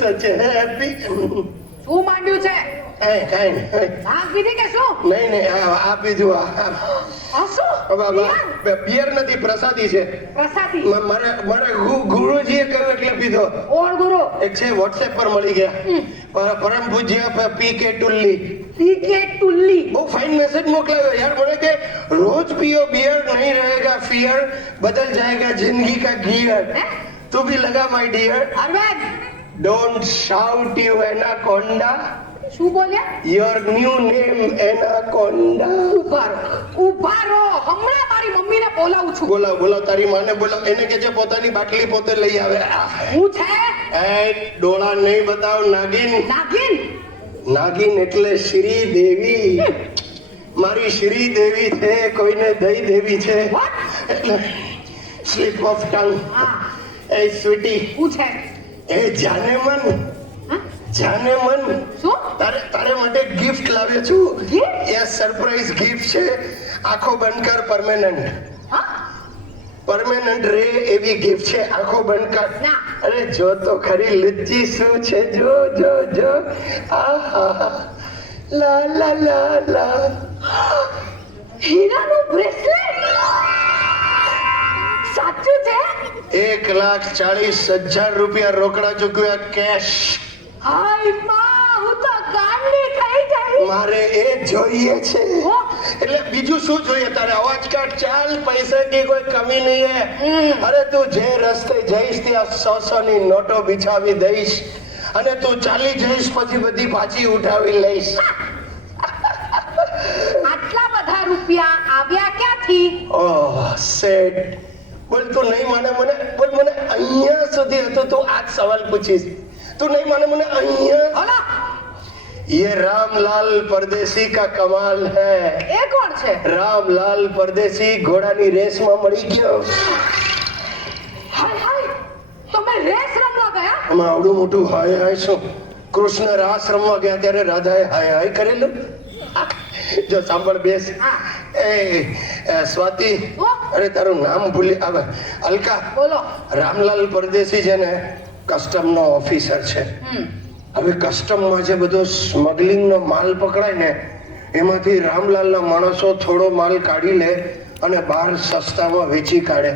સચ હેપી. શું માંડ્યું છે? કઈ નહીં. ભાંગ પીધી કે શું? નહીં આ પીધું. આ શું? બિયર નથી, પ્રસાદી છે. પ્રસાદી? મારે ગુરુજીએ કહ્યું એટલે પીધો. ઓર ગુરુ? એક છે વોટ્સએપ પર મળી ગયા, પરમ પૂજ્ય પીકે ટુલ્લી. પીકે ટુલ્લી? બહુ ફાઇન મેસેજ મોકલાયો યાર મને કે રોજ पियो बियर नहीं रहेगा फियर, बदल जाएगा जिंदगी का गियर. तू भी लगा my dear. Arvind don't shout you anaconda, શું બોલ્યા? Your new name anaconda. ઉભા રહો, હમણાં મારી મમ્મીને બોલાવું છું. બોલાવ તારી માને બોલાવ. એને કે જે પોતાની બાટલી પોતે લઈ આવે. હું છે? એ ડોળા નહીં બતાવ. નાગિન. નાગિન એટલે શ્રી દેવી. મારી શ્રી દેવી છે, કોઈને દઈ દેવી છે. એટલે સ્લીપ ઓફ ટંગ. એ સ્વીટી. હું છે? એ જાને મન. શું? તારે માટે ગિફ્ટ લાવ્યો છું. Gift? એ સરપ્રાઈઝ ગિફ્ટ છે. આંખો બંધ કર. પરમેનન્ટ રે એવી ગિફ્ટ છે. આંખો બંધ કર. ના. અરે જો તો ખરી લુચ્ચી શું છે. જો આહા લા લા લા લા. હીરાનું બ્રેસલેટ? સાચું છે? 1,40,000 રૂપિયા રોકડા ચૂકવ્યા કેશ. હાય માં, હું તો ગાંડી થઈ ગઈ. મારે એ જોઈએ છે. એટલે બીજું શું જોઈએ તારે? અવાજ કાઢ. ચાલ, પૈસા की કોઈ કમી નહીં હે. અરે તું જે રસ્તે જઈશ ત્યાં 100 ની નોટો બિછાવી દઈશ અને તું ચાલી જઈશ પછી બધી પાછી ઉઠાવી લઈશ. આટલા બધા રૂપિયા આવ્યા ક્યાંથી? ઓહ સેટ. બોલ તું નહીં માને મને. બોલ મને અહીંયા સુધી હતું તું આજ સવાલ પૂછીશ. તું નહીં માને મને અહીંયા. ઓલા ये रामलाल परदेसी का कमाल है. એ કોણ છે? रामलाल परदेसी घोડાની રેસમાં મળી ગયો. હાય તમે રેસ રમવા ગયા? આમાં આવડું મોટું હાય હાય શું? કૃષ્ણ રાસ રમવા ગયા ત્યારે રાધાએ હાય હાય કરેલું. જો સાંભળ બેસ. એ સ્વાતિ, અરે તારું નામ ભૂલી આવે. અલકા. બોલો. રામલાલ પરદેસી છે ને કસ્ટમનો ઓફિસર છે. હવે કસ્ટમમાં જે બધો સ્મગલિંગનો માલ પકડાય ને એમાંથી રામલાલના માણસો થોડો માલ કાઢી લે અને બહાર સસ્તામાં વેચી કાઢે.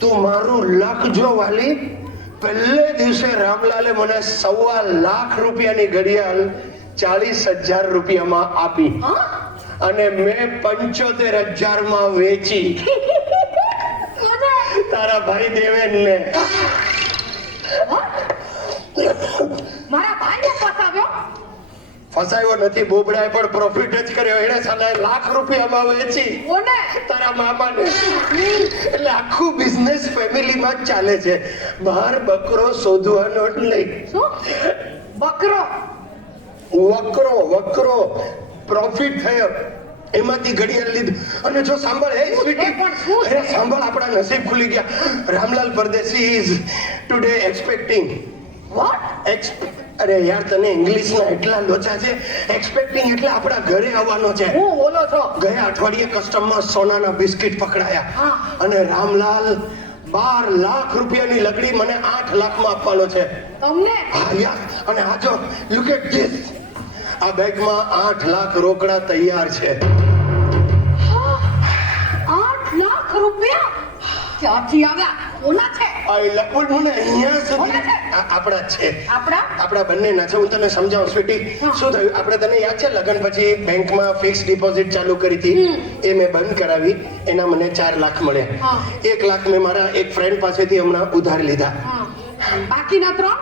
તું મારું લક જો વાલી, પહેલે દિવસે રામલાલે મને 1.25 લાખ રૂપિયાની ઘડિયાળ 40,000 રૂપિયામાં આપી અને મેં 75,000 માં વેચી તારા ભાઈ દેવેનને. મારા ભાઈને ફસાવ્યો નથી. બોબડાએ પણ પ્રોફિટ જ કર્યો. એને સાલા લાખ રૂપિયામાં વેચી કોને? તારા મામાને. એટલે આખું બિઝનેસ ફેમિલીમાં જ ચાલે છે. બહાર બકરો શોધવાનો જ નહીં. શું? બકરો? વકરો પ્રોફિટ થયો એમાંથી ઘડિયાળ લીધું. અને જો સાંભળ, સાંભળ, આપણા નસીબ ખુલી ગયા. Ramlal Pardesi is today expecting. અરે યાર, તને ઇંગ્લિશના એટલા લોચા છે. એક્સપેક્ટિંગ એટલે આપણા ઘરે આવવાનો છે. હું બોલો છો? ગયા અઠવાડિયે કસ્ટમમાં સોનાના બિસ્કિટ પકડાયા અને રામલાલ 12 લાખ રૂપિયાની લકડી મને 8 લાખમાં આપવાનો છે. તમને? હા યાર. અને આ જો, લુક એટ ધીસ. આ બેગમાં 8 લાખ રોકડા તૈયાર છે. 8 લાખ રૂપિયા ક્યાંથી આવ્યા? કોના છે? મને અહીંયા સુધી આપણા છે. આપણા બંનેના છે. હું તને સમજાવું સ્વીટી. શું થયું? આપણે તને યાદ છે લગ્ન પછી બેંકમાં ફિક્સ ડિપોઝિટ ચાલુ કરી હતી, એ મેં બંધ કરાવી. એના મને 4 લાખ મળ્યા. 1 લાખ મેં મારા એક ફ્રેન્ડ પાસેથી હમણાં ઉધાર લીધા. બાકીના 3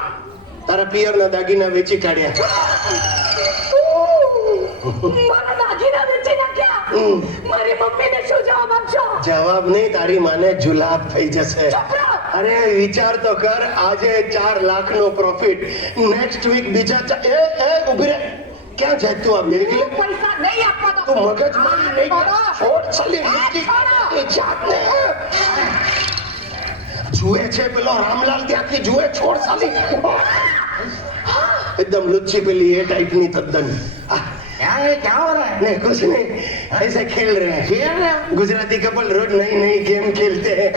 તારા પિયરના દાગીના વેચી કાઢ્યા. મારા દાગીના વેચી નાખ્યા. મારી મમ્મીને શું જવાબ આપશો? જવાબ નહીં, તારી માને જુલાબ થઈ જશે. અરે વિચાર તો કર. આજે 4 લાખનો પ્રોફિટ, નેક્સ્ટ વીક બીજા ઉભી રહે. ક્યાં જાય તું? આ મેળવી પૈસા નહીં આપવા તો તું મગજ મારી નહીં છોડ ચાલી એ જાતને જુએ છે પેલો રામલાલ ત્યાંથી જુએ. છોડ ચાલી એકદમ લુચ્ચી પેલી એ ટાઈપની તદ્દન. है क्या हो रहा है? नहीं कुछ नहीं, ऐसे खेल रहे हैं। खेल रहे हो? गुजराती कपल रोज नई नई गेम खेलते हैं।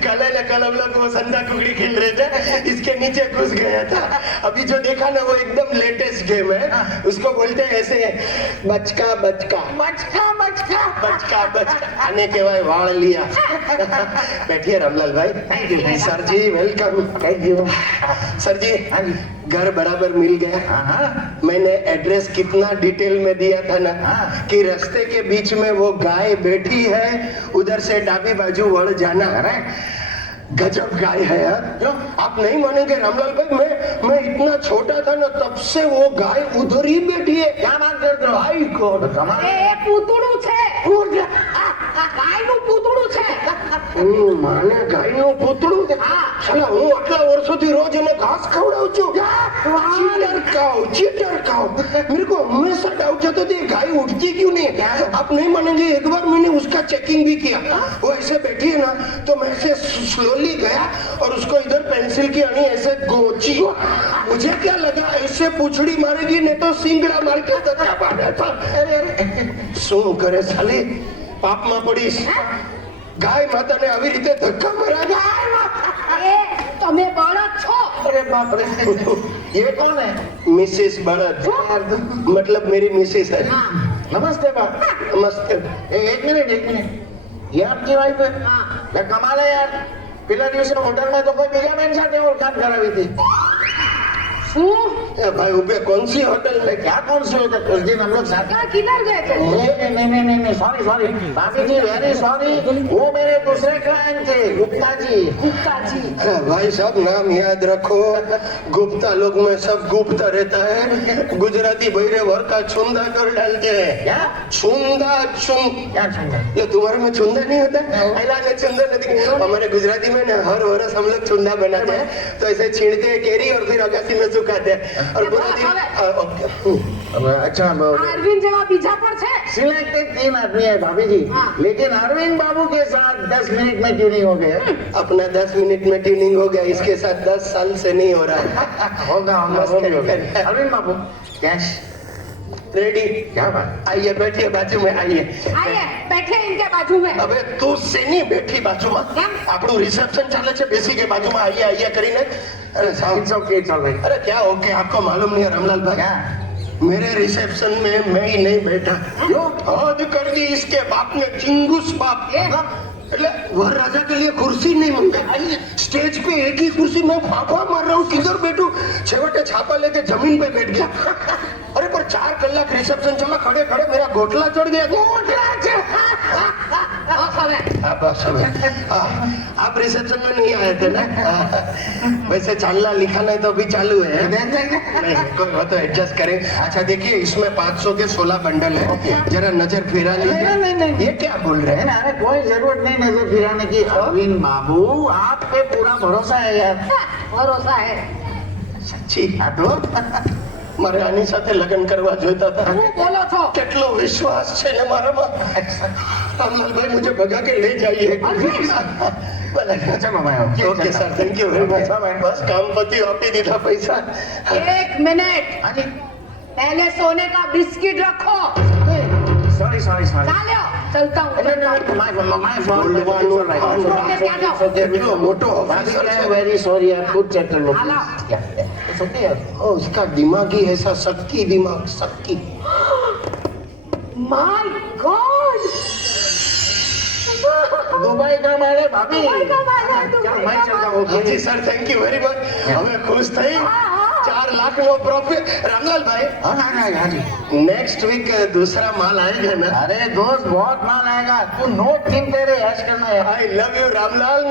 कल है ना, कल हम लोग वो संता कुकड़ी खेल रहे थे, इसके नीचे घुस गया था। अभी जो देखा ना वो एकदम लेटेस्ट गेम है, उसको बोलते हैं ऐसे बचका बचका बचका बचका बचका बचका आने के बाद वाड़ लिया। बैठिए रामलाल भाई। Thank you. Sir ji welcome. Thank you. Sir ji हाँ जी। घर बराबर मिल गया। हाँ मैंने एड्रेस कितना डिटेल में दिया था ना हाँ। कि रास्ते के बीच में वो गाय बैठी है, उधर से डाबी बाजू वड़ जाना। अरे गजब गाय है यार। क्यों? आप नहीं मानेंगे रामलाल भाई, मैं इतना छोटा था ना तब से वो गाय उधर ही बैठी है। क्या बात करते हो? भाई गॉड। कमाल એ પૂતળું છે આ ગાયનું પૂતળું છે માને ગાયનું પૂતળું? હા. સાલા હું આટલા વર્ષોથી રોજ એને ઘાસ ખવડાવું છું। Cheater cow. मेरे को हमेशा डाउट जाता था ये गाय उठती क्यों नहीं है। आप नहीं मानेंगे, एक बार मैंने उसका चेकिंग भी किया। वो ऐसे बैठी है ना तो मैं ऐसे स्लोली गया और उसको इधर पेंसिल की अणी ऐसे गोची। मुझे क्या लगा ऐसे पूछड़ी मारेगी नहीं तो सिंगड़ा मार के धक्का मारे था। શું કરે સાલી, પાપમાં પડીશ। ગાય માતાને આવી રીતે ધક્કા માર્યા। એ તમે બળદ છો अरे बाप रे, ये कौन है? मिसेस बड़द, मतलब मेरी मिसेस है। नमस्ते बाप। नमस्ते। एक मिनट, ये आपकी वाइफ है? हाँ। क्या कमाल है यार, पिछले दिवस होटल में तो कोई बीजा बहन साथ ओळखाण करावी थी। શું ए भाई ऊपर कौन सी होटल में? क्या कौन सी होटल? उस दिन हम लोग साथ કા કિધર ગયે थे नहीं सॉरी भाभी जी, वेरी सॉरी, वो मेरे दूसरे क्लाइंट थे, गुप्ता जी। ગુપ્તા જી अरे भाई साहब नाम याद रखो, गुप्ता लोग में सब गुप्त रहता है। गुजराती बहरे वर का छुंदा कर डालते हैं। क्या? छुंदा क्या छुंदा? ये तुम्हारे में छुंदा नहीं होता? पहला से छुंदा नहीं। हमारे गुजराती में ना हर वर्ष हम लोग छुंदा बनाते हैं, तो ऐसे छींटते हैं केरी और फिर अगासी में सुखाते हैं और पूरा दिन। अच्छा, અરવિંદ જેવા બીજા પણ છે सिलेक्टेड 3 आदमी है भाभी जी, हाँ। लेकिन अरविंद बाबू के साथ 10 मिनट में ट्यूनिंग हो गया। अपना 10 मिनट में ट्यूनिंग हो गया, इसके साथ 10 साल से नहीं हो रहा है। होगा मस्त होगा। है। अरविंद बाबू कैश, रेडी? क्या बात? आइए बैठिए बाजू में आइए। આયે બેઠે ઇનકે બાજુ में હવે તું શેની બેઠી બાજુમાં? કેમ? આપણું રિસેપ્શન ચાલે છે, બેસી के बाजूમાં आइए आइए કરીને। अरे साहब, इट्स ओके इट्स ऑलराइट। अरे क्या ओके, आपको मालूम नहीं है रामलाल भाई, क्या? मेरे रिसेप्शन में मैं ही नहीं बैठा। क्यों? हद कर दी इसके बाप ने, चिंगूस बाप। એટલે वर राजा के लिए कुर्सी नहीं मंगाई, स्टेज पे एक ही कुर्सी में फाफा मार रहा हूँ, किधर बैठूं? छेवटे छापा लेके जमीन पे बैठ गया। अरे पर 4 कलाक रिसेप्शन चला, खड़े खड़े मेरा घोटला चढ़ गया। બસ હવે बस अब आप रिसेप्शन में नहीं आए थे ना? वैसे चलना लिखाना तो अभी चालू है। नहीं कोई वो तो एडजस्ट करें। अच्छा देखिए, इसमें 500 के 16 बंडल है, जरा नजर फिरा लीजिए। नहीं। ये क्या बोल रहे हैं? अरे कोई जरूरत नहीं नजर फिराने की। अरविंद बाबू, आप पे पूरा भरोसा है यार। ભરોસા હે સચ્ચી આ તો મારે આની સાથે લગ્ન કરવા જોઈતા હતા। શું બોલો છો કેટલો વિશ્વાસ છે ને મારામાં। રામલાલભાઈ मुझे भगा के ले जाइए। चलो मैं okay sir, thank you very much. बस काम पति आपी दीधा पैसा। एक मिनट हाँ जी, पहले सोने का बिस्किट रखो सॉरी चालो चलता हूँ કેટલો મોટો ઓફિસર છે। वेरी सॉरी यार, गुड सेटल हाला। ओ, उसका दिमाग ही ऐसा, सक्की दिमाग, सक्की। माय गॉड दुबई का मारे भाभी। दुबई का मारे, दुबई चल, का मैं चलता मारे। हूँ। जी sir, thank you very much. हमें खुश થઈ। हाँ, हाँ। 4 लाख નો प्रॉफिट। रामलाल भाई, हाँ जी। नेक्स्ट वीक दूसरा माल आएगा ना? अरे दोस्त, बहुत माल आएगा, तू नोट गिनते रहे, ऐश करना है। I love you Ramlal.